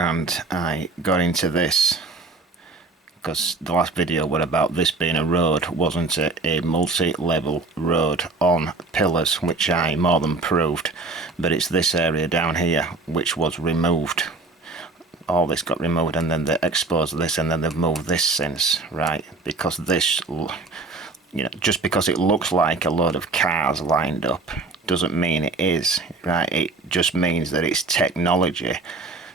and I got into this because the last video was about this being a road, wasn't it? A multi-level road on pillars, which I more than proved, but it's this area down here which was removed. All this got removed, and then they exposed this, and then they've moved this since, right? Because this, you know, just because it looks like a load of cars lined up doesn't mean it is, right? It just means that it's technology,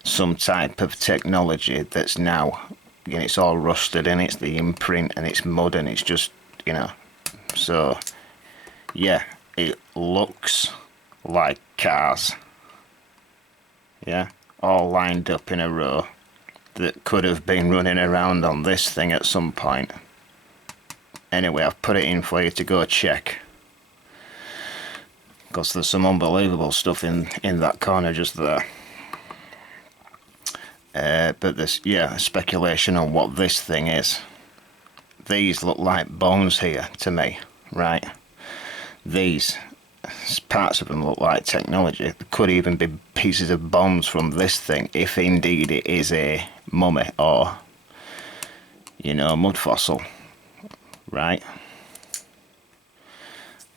some type of technology that's now, you know, it's all rusted and it's the imprint and it's mud and it's just, you know, so yeah, it looks like cars, yeah, all lined up in a row that could have been running around on this thing at some point. Anyway, I've put it in for you to go check, because there's some unbelievable stuff in that corner just there. But there's, yeah, speculation on what this thing is. These look like bones here to me, right? These parts of them look like technology. There could even be pieces of bones from this thing, if indeed it is a mummy or, you know, a mud fossil, right?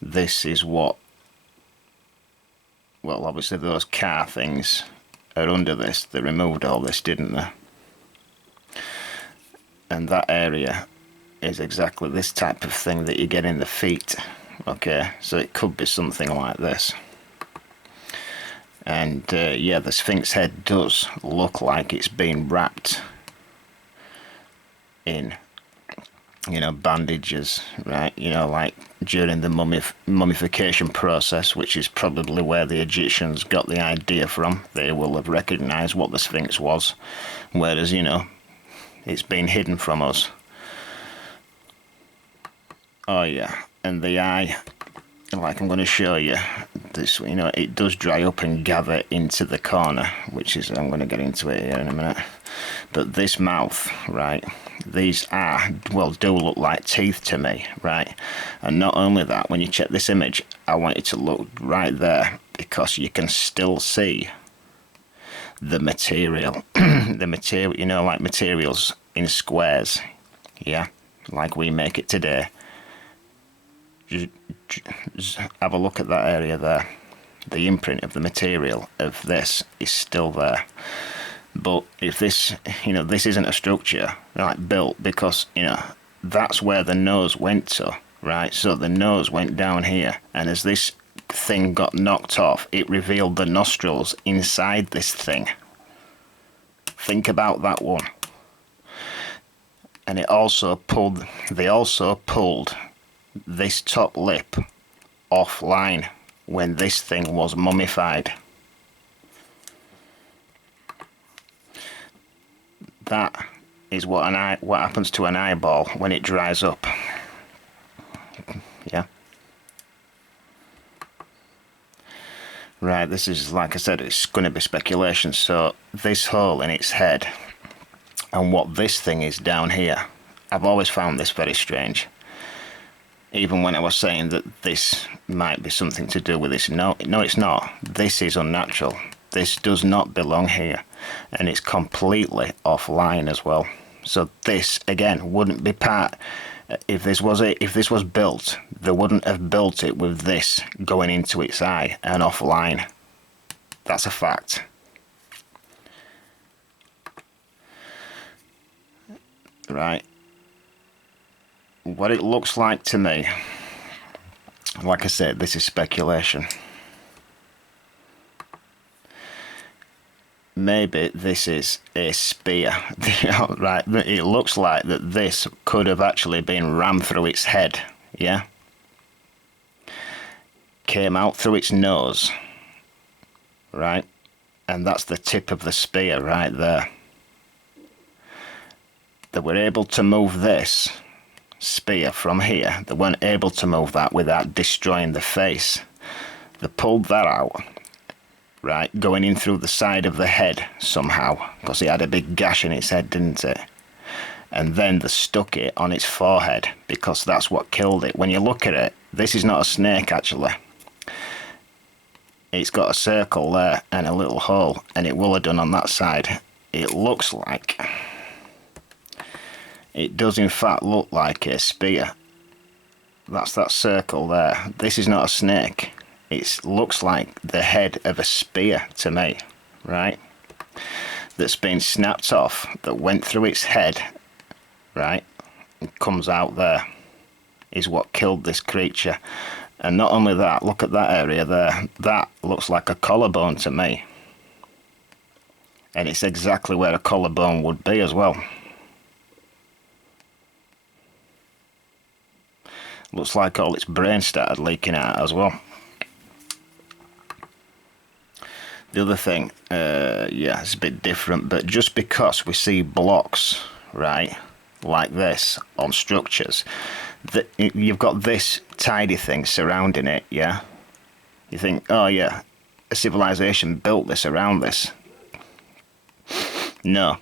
This is what, well, obviously those car things are under this. They removed all this, didn't they? And that area is exactly this type of thing that you get in the feet. Okay, so it could be something like this. And yeah, the Sphinx head does look like it's been wrapped in, you know, bandages, right? You know, like during the mummification process, which is probably where the Egyptians got the idea from. They will have recognized what the Sphinx was, whereas, you know, it's been hidden from us. Oh yeah, and the eye, like I'm going to show you this, you know, it does dry up and gather into the corner, which is, I'm going to get into it here in a minute. But this mouth, right, these are, well, do look like teeth to me, right? And not only that, when you check this image, I want you to look right there, because you can still see the material. The material, you know, like materials in squares, yeah, like we make it today. Just have a look at that area there. The imprint of the material of this is still there. But if this, you know, this isn't a structure like built, because, you know, that's where the nose went to, right? So the nose went down here, and as this thing got knocked off, it revealed the nostrils inside this thing. Think about that one. And it also pulled, they also pulled this top lip offline when this thing was mummified. That is what happens to an eyeball when it dries up. Yeah. Right, this is, like I said, it's going to be speculation. So this hole in its head and what this thing is down here, I've always found this very strange. Even when I was saying that this might be something to do with this, no, it's not. This is unnatural. This does not belong here, and it's completely offline as well. So this again wouldn't be part. If this was built, they wouldn't have built it with this going into its eye and offline. That's a fact. Right. What it looks like to me, like I said, this is speculation. Maybe this is a spear. Right, it looks like that this could have actually been rammed through its head, yeah? Came out through its nose, right? And that's the tip of the spear right there. They were able to move this spear from here. They weren't able to move that without destroying the face. They pulled that out, right, going in through the side of the head somehow, because it had a big gash in its head, didn't it? And then they stuck it on its forehead, because that's what killed it. When you look at it, this is not a snake actually. It's got a circle there and a little hole, and it will have done on that side. it looks like, it does in fact look like a spear. That's that circle there. This is not a snake. It looks like the head of a spear to me, right? That's been snapped off, that went through its head, right? And comes out there, is what killed this creature. And not only that, look at that area there. That looks like a collarbone to me. And it's exactly where a collarbone would be as well. Looks like all its brain started leaking out as well. The other thing, yeah, it's a bit different, but just because we see blocks, right, like this on structures, that you've got this tidy thing surrounding it, yeah? You think, oh yeah, a civilization built this around this. No,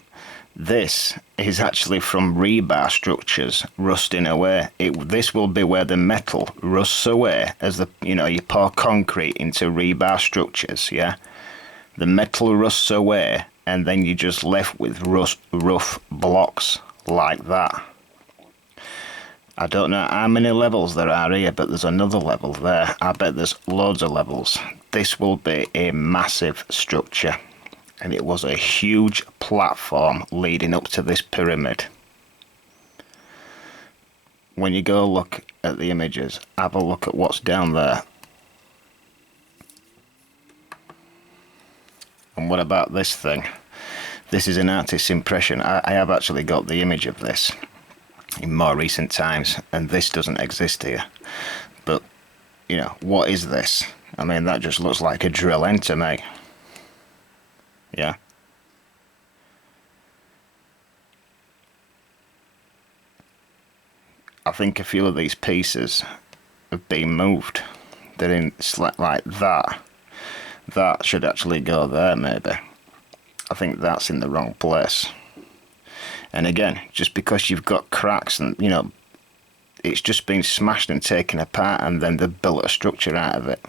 this is actually from rebar structures rusting away. This will be where the metal rusts away as you pour concrete into rebar structures, yeah? The metal rusts away, and then you're just left with rough blocks like that. I don't know how many levels there are here, but there's another level there. I bet there's loads of levels. This will be a massive structure, and it was a huge platform leading up to this pyramid. When you go look at the images, have a look at what's down there. And what about this thing? This is an artist's impression. I have actually got the image of this in more recent times, and this doesn't exist here. But, you know, what is this? I mean, that just looks like a drill end to me. Yeah. I think a few of these pieces have been moved. They're in like that. That should actually go there, maybe. I think that's in the wrong place. And again, just because you've got cracks and, it's just been smashed and taken apart, and then they've built a structure out of it.